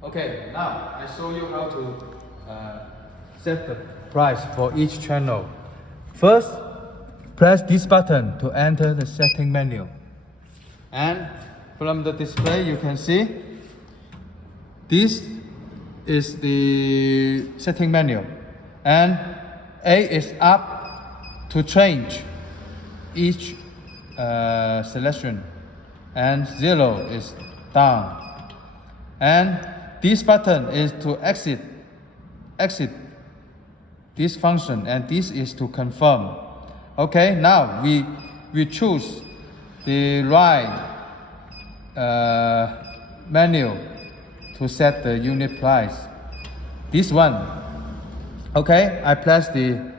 Okay, now I show you how to set the price for each channel. First, press this button to enter the setting menu. And from the display you can see this is the setting menu. And A is up to change each selection, and 0 is down. And this button is to exit this function, and this is to confirm. Okay, now we choose the right menu to set the unit price. This one. Okay, I press the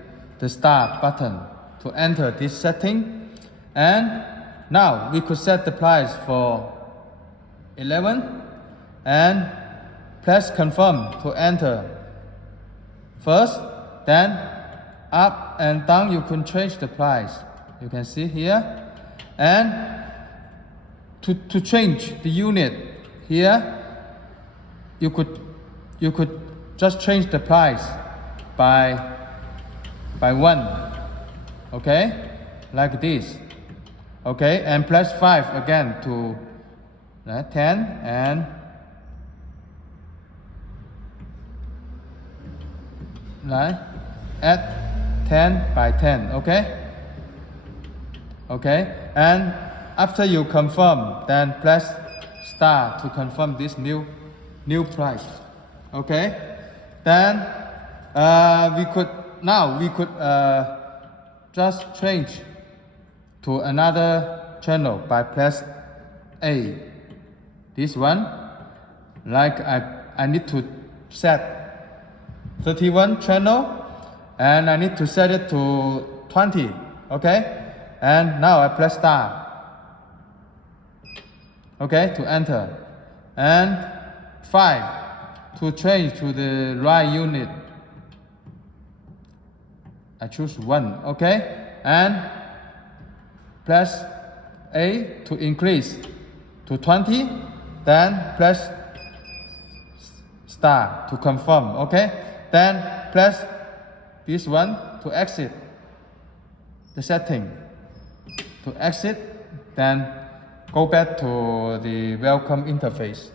start button to enter this setting, and now we could set the price for 11 and press confirm to enter. First, then up and down you can change the price. You can see here. And to change the unit here, you could just change the price by 1. Okay, like this. Okay, and press 5 again to 10 and add 10 by 10. Okay, and after you confirm, then press star to confirm this new price. Okay, then we could just change to another channel by press A. This one, like I need to set 31 channel, and I need to set it to 20. Okay, and now I press star. Okay, to enter, and 5 to change to the right unit. I choose 1. Okay, and press A to increase to 20. Then press star to confirm. Okay, then press this one to exit the setting. To exit, then go back to the welcome interface.